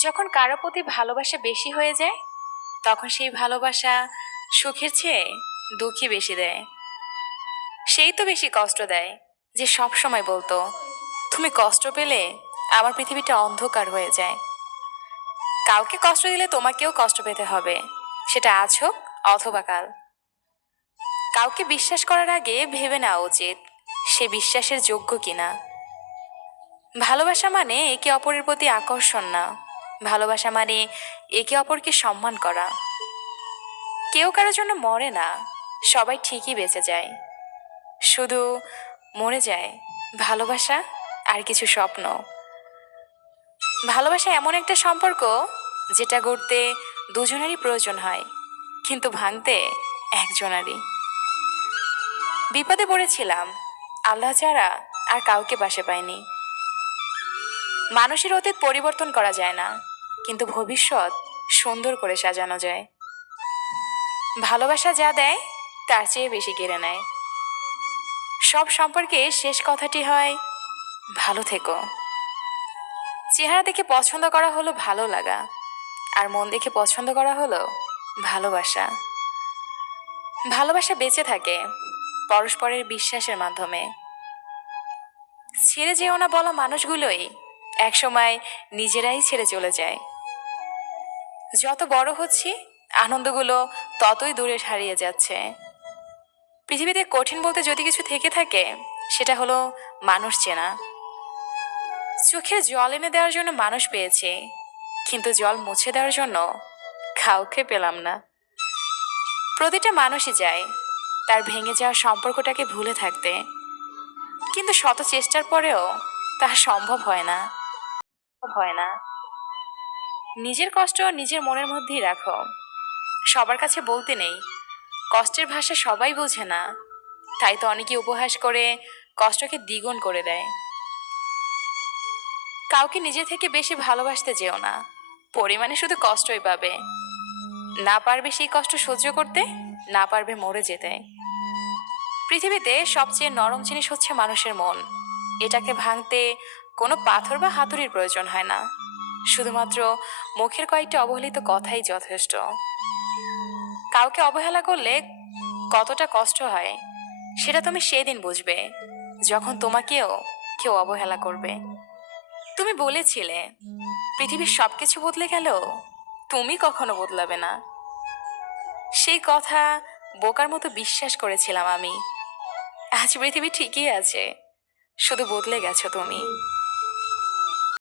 যখন কারো প্রতি ভালোবাসা বেশি হয়ে যায় তখন সেই ভালোবাসা সুখের চেয়ে দুঃখই বেশি দেয়। সেই তো বেশি কষ্ট দেয় যে সব সময় বলতো, তুমি কষ্ট পেলে আমার পৃথিবীটা অন্ধকার হয়ে যায়। কাউকে কষ্ট দিলে তোমাকেও কষ্ট পেতে হবে, সেটা আজ হোক অথবা কাল। কাউকে বিশ্বাস করার আগে ভেবে নেওয়া উচিত সে বিশ্বাসের যোগ্য কিনা। ভালোবাসা মানে একে অপরের প্রতি আকর্ষণ না, ভালোবাসা মানে একে অপরকে সম্মান করা। কেউ কারোর জন্য মরে না, সবাই ঠিকই বেঁচে যায়, শুধু মরে যায় ভালোবাসা আর কিছু স্বপ্ন। ভালোবাসা এমন একটা সম্পর্ক যেটা গড়তে দুজনেরই প্রয়োজন হয়, কিন্তু ভাঙতে একজনারই। বিপদে পড়েছিলাম, আল্লাহ ছাড়া আর কাউকে পাশে পাইনি। মানুষের অতীত পরিবর্তন করা যায় না, কিন্তু ভবিষ্যৎ সুন্দর করে সাজানো যায়। ভালোবাসা যা দেয় তার চেয়ে বেশি কেড়ে নেয়। সব সম্পর্কে শেষ কথাটি হয়, ভালো থেকো। চেহারা দেখে পছন্দ করা হলো ভালো লাগা, আর মন দেখে পছন্দ করা হলো ভালোবাসা। ভালোবাসা বেঁচে থাকে পরস্পরের বিশ্বাসের মাধ্যমে। ছেড়ে যেও না বলা মানুষগুলোই একসময় নিজেরাই ছেড়ে চলে যায়। যত বড় হচ্ছি আনন্দগুলো ততই দূরে হারিয়ে যাচ্ছে। পৃথিবীতে কঠিন বলতে যদি কিছু থেকে থাকে সেটা হলো মানুষ চেনা। চোখের জল এনে দেওয়ার জন্য মানুষ পেয়েছে, কিন্তু জল মুছে দেওয়ার জন্য কাউকে পেলাম না। প্রতিটা মানুষই চায় তার ভেঙে যাওয়া সম্পর্কটাকে ভুলে থাকতে, কিন্তু শত চেষ্টার পরেও তা সম্ভব হয় না। নিজের কষ্ট নিজের মনের মধ্যেই রাখো, সবার কাছে বলতে নেই। কষ্টের ভাষা সবাই বোঝে না, তাই তো অনেকে উপহাস করে কষ্টকে দ্বিগুণ করে দেয়। কাউকে নিজে থেকে বেশি ভালোবাসতে যেও না, পরিমাণে শুধু কষ্টই পাবে। না পারবে সেই কষ্ট সহ্য করতে, না পারবে মরে যেতে। পৃথিবীতে সবচেয়ে নরম জিনিস হচ্ছে মানুষের মন। এটাকে ভাঙতে কোনো পাথর বা হাতুড়ির প্রয়োজন হয় না, শুধুমাত্র মুখের কয়েকটা অবহেলিত কথাই যথেষ্ট। কাউকে অবহেলা করলে কতটা কষ্ট হয় সেটা তুমি সেদিন বুঝবে যখন তোমাকেও কেউ অবহেলা করবে। তুমি বলেছিলে পৃথিবীর সবকিছু বদলে গেলেও তুমি কখনো বদলাবে না। সেই কথা বোকার মতো বিশ্বাস করেছিলাম আমি। আজ পৃথিবী ঠিকই আছে, শুধু বদলে গেছো তুমি।